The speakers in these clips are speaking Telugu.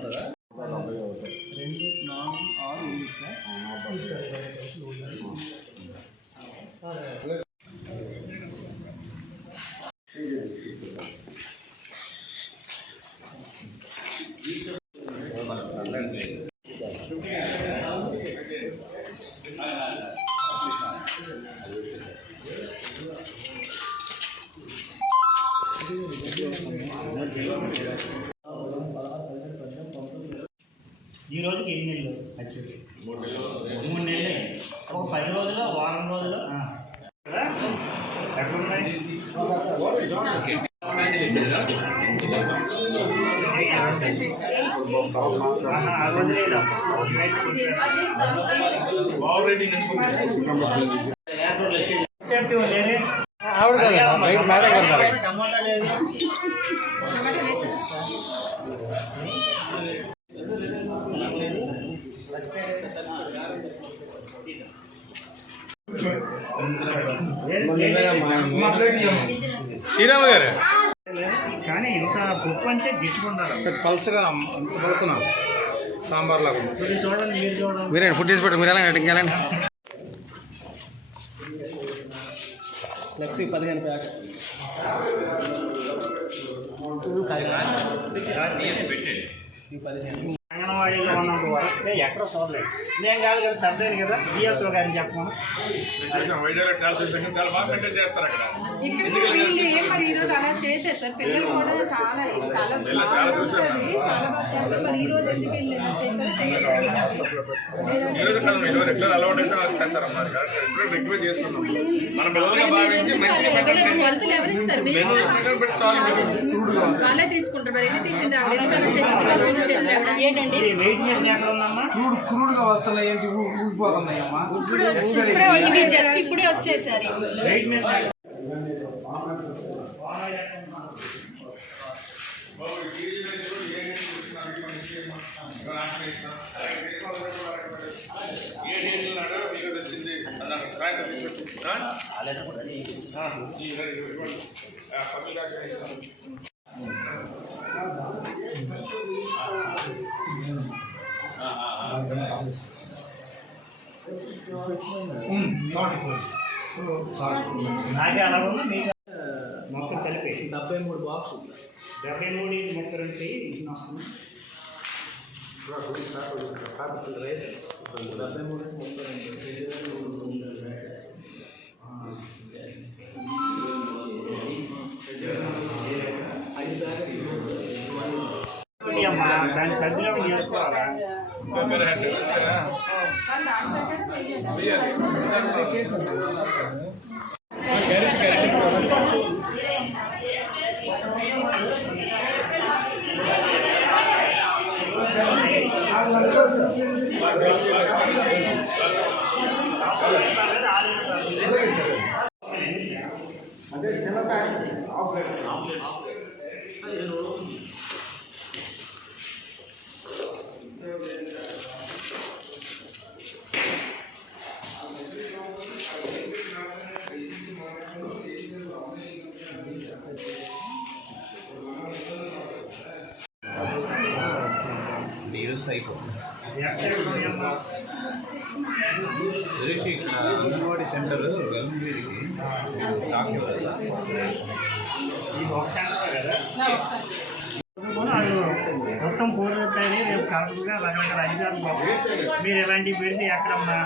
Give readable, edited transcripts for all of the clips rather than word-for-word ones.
ఉంటుందా? 2, 4, 6 సార్. ఈ రోజుకి ఎన్ని నెలలు? యాక్చువల్లీ 3 నెలలు. ఒక 10 రోజులు, వారం రోజులు ఎక్కడున్నాయి? టమాటా లేదు. శ్రీరామ్ గారు కానీ ఇంత ఉప్పు అంటే గిట్టుకుంటారు. పల్చగా అంత పలసన సాంబార్ లాగా చూడండి, మీరు చూడండి. మీరే ఫుడ్ చేసి పెట్టండి. మీరు ఎలా ఇంకెళ్ళండి. Flexi 15 pack. అంగన్వాడీలో ఉన్నంత వరకు ఎక్కడ చూడలేదు. నేను కాదు కదా, సర్దేను కదా, బిఎస్ఓ గారిని చెప్పమను. చాలా బాగా మెయింటైన్ చేస్తారు అక్కడ. వాళ్ళే తీసుకుంటారు. క్రూడ్గా వస్తున్నాయి ఏంటి, ఊగిపోతున్నాయమ్మా. ఇప్పుడే వచ్చేసారు. నాకే అలా ఉంది. మీకు మొత్తం కలిపి 73 బాక్స్. 73 32 ఇట్లా వస్తుంది. 73 దాన్ని సద్వినియోగం చేసుకోవాలా? అంగన్వాడీ సెంటర్ వెల్మూరికి మొత్తం పూర్వతాయి. రేపు కరెక్ట్గా రకరకాల అధికారులు బాబు మీరు ఎలాంటివి పెడితే ఎక్కడమ్మా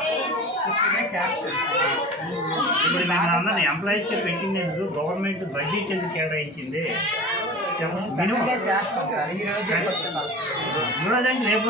ఇప్పుడు నేను అన్నాను ఎంప్లాయీస్కి పెట్టింది ఎందుకు, గవర్నమెంట్ బడ్జెట్ ఎందుకు కేటాయించింది చెప్పండి. రేపు